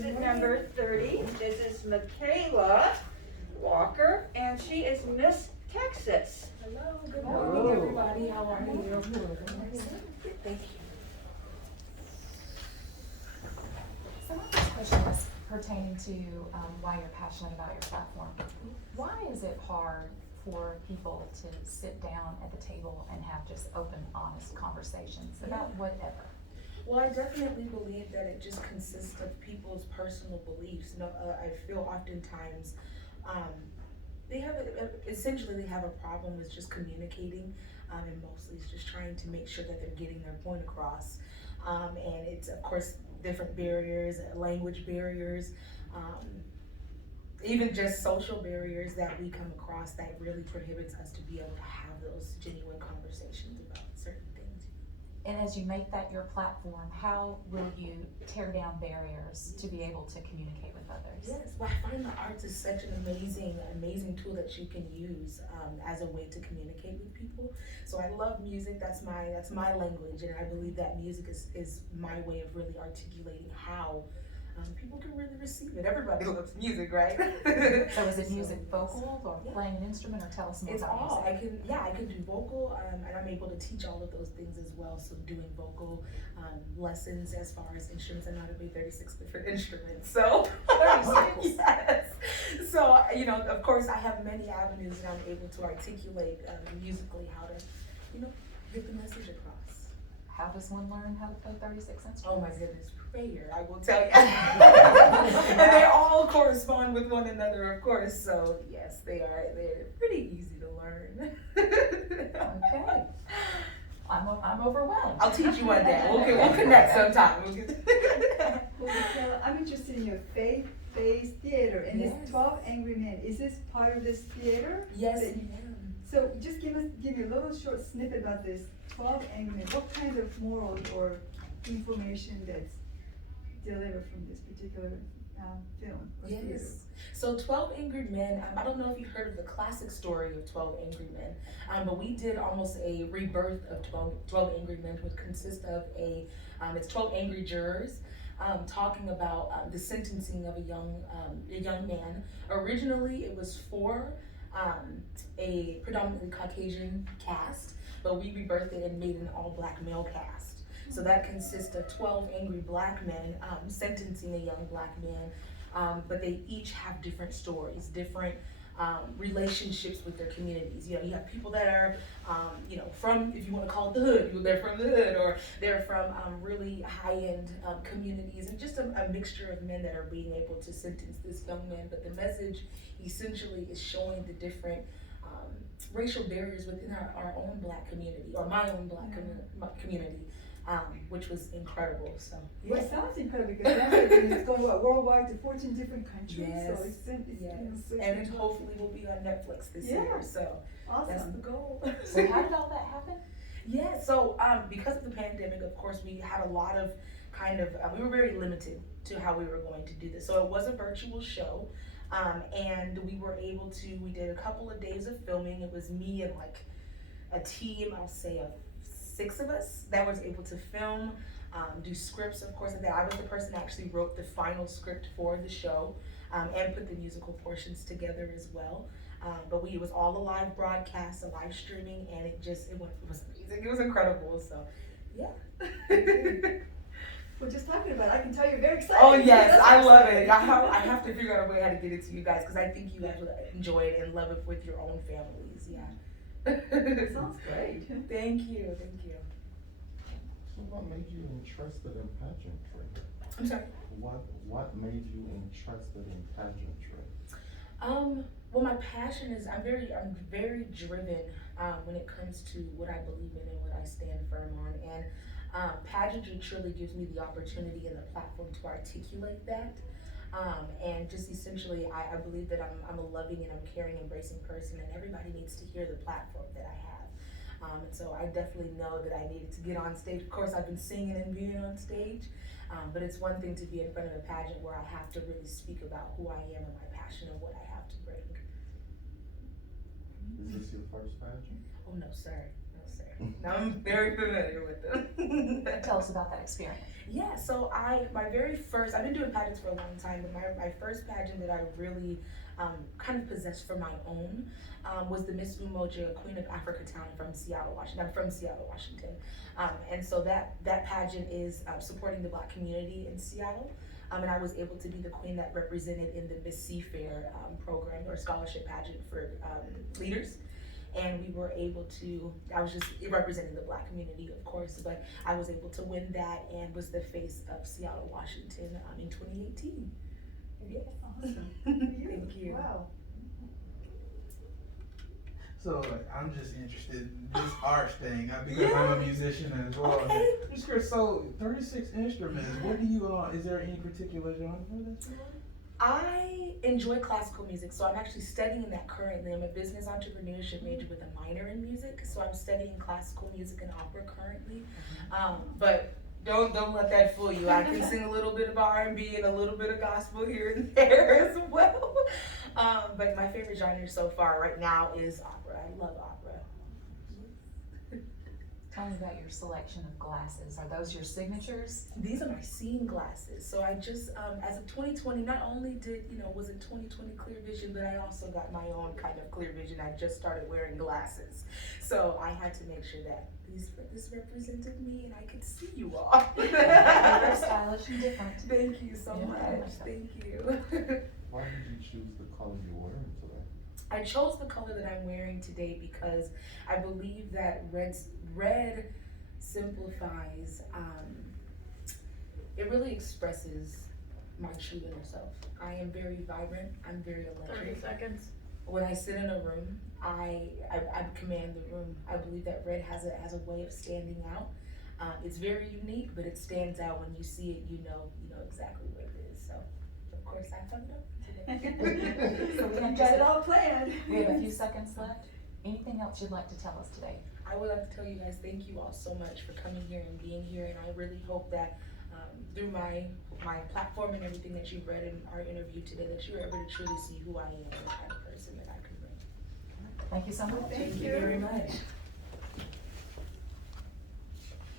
visit number 30. This is Michaela Walker, and she is Miss Texas. Hello, good morning, everybody. How are you? Thank you. So my first question is pertaining to why you're passionate about your platform. Why is it hard for people to sit down at the table and have just open, honest conversations about whatever? Well, I definitely believe that it just consists of people's personal beliefs. I feel oftentimes they have essentially they have a problem with just communicating, and mostly it's just trying to make sure that they're getting their point across. And it's of course different barriers, language barriers, even just social barriers that we come across that really prohibits us to be able to have those genuine conversations about certain things. And as you make that your platform, how will you tear down barriers to be able to communicate with others? Yes, well, I find the arts is such an amazing tool that you can use as a way to communicate with people. So I love music. That's my language, and I believe that music is my way of really articulating how people can really receive it. Everybody loves music, right? So is it music vocal or playing an instrument, or tell us more It's about all. music? I can do vocal, and I'm able to teach all of those things as well. So doing vocal lessons as far as instruments, I know how to play 36 different instruments. So 36. yes. So of course, I have many avenues that I'm able to articulate musically how to, get the message across. How does one learn how to play 36 instruments? Oh my goodness, prayer, I will tell you. And they all correspond with one another, of course. So yes, they're pretty easy to learn. Okay. I'm overwhelmed. I'll teach you one day. We'll connect sometime. Well, Michaela, I'm interested in your faith-based theater and Yes. this 12 Angry Men. Is this part of this theater? Yes, That you- ma'am. So just give me a little short snippet about this 12 Angry Men. What kind of morals or information that's delivered from this particular film or theater? Yes. So 12 Angry Men, I don't know if you've heard of the classic story of 12 Angry Men, but we did almost a rebirth of 12 Angry Men, which consists of it's 12 angry jurors talking about the sentencing of a young man. Originally, it was for a predominantly Caucasian cast, but we rebirthed it and made an all-black male cast. So that consists of 12 angry black men sentencing a young black man, but they each have different stories, different relationships with their communities. You have people that are, from, if you want to call it the hood, they're from the hood, or they're from really high-end communities, and just a mixture of men that are being able to sentence this young man. But the message essentially is showing the different racial barriers within our own black community, or my own black community, which was incredible. So Well, it sounds incredible because it's going worldwide to 14 different countries. Yes. So it's so and it hopefully will be on Netflix this year. So that's the awesome. goal. So how did all that happen? Yeah, so because of the pandemic, of course, we had a lot of we were very limited to how we were going to do this. So it was a virtual show, and we did a couple of days of filming. It was me and like a team, I'll say of 6 of us that was able to film, do scripts, of course. I was the person that actually wrote the final script for the show, and put the musical portions together as well. But it was all a live broadcast, a live streaming, and it was amazing. It was incredible. So, yeah. Well, just talking about it, I can tell you're very excited. Oh yes, That's I love exciting. it. I have to figure out a way how to get it to you guys, because I think you guys would enjoy it and love it with your own families. Yeah. Sounds great. Thank you. So what made you interested in pageantry? I'm sorry. What made you interested in pageantry? Well, my passion is I'm very driven when it comes to what I believe in and what I stand firm on, and pageantry truly gives me the opportunity and the platform to articulate that. And just essentially, I believe that I'm a loving and I'm caring, embracing person, and everybody needs to hear the platform that I have. And so I definitely know that I needed to get on stage. Of course, I've been singing and being on stage, but it's one thing to be in front of a pageant where I have to really speak about who I am and my passion and what I have to bring. Is this your first pageant? Oh no, sir. No, closer. Now I'm very familiar with them. Tell us about that experience. Yeah, so my very first, I've been doing pageants for a long time, but my first pageant that I really kind of possessed for my own was the Miss Umoja Queen of Africa Town from Seattle, Washington. I'm from Seattle, Washington. And so that pageant is supporting the Black community in Seattle. And I was able to be the queen that represented in the Miss Seafair program or scholarship pageant for leaders. And we were able to, I was just representing the Black community, of course, but I was able to win that and was the face of Seattle, Washington in 2018. Yeah. Awesome. Thank you. Wow. So I'm just interested in this arts thing because I'm a musician as well. Okay. Just curious, so 36 instruments. What do you? Is there any particular genre that's in? I enjoy classical music, so I'm actually studying that currently. I'm a business entrepreneurship major with a minor in music, so I'm studying classical music and opera currently. But don't let that fool you. I can sing a little bit of R&B and a little bit of gospel here and there as well. But my favorite genre so far right now is opera. I love opera. Tell me about your selection of glasses. Are those your signatures? These are my seeing glasses. So I just, as of 2020, not only was it 2020 clear vision, but I also got my own kind of clear vision. I just started wearing glasses. So I had to make sure that this represented me and I could see you all. Very stylish and different. Thank you so Yeah, I much. like that. Thank you. Why did you choose the color you're wearing today? I chose the color that I'm wearing today because I believe that red simplifies, it really expresses my true inner self. I am very vibrant, I'm very electric. 30 seconds. When I sit in a room, I command the room. I believe that red has a way of standing out. It's very unique, but it stands out. When you see it, you know exactly what it is. So, of course, I found it up today. So we You have got it just- all planned. We have a few seconds left. Anything else you'd like to tell us today? I would like to tell you guys thank you all so much for coming here and being here, and I really hope that through my platform and everything that you've read in our interview today, that you were able to truly see who I am and the kind of person that I can bring. Thank you so much. Thank Thank you very much.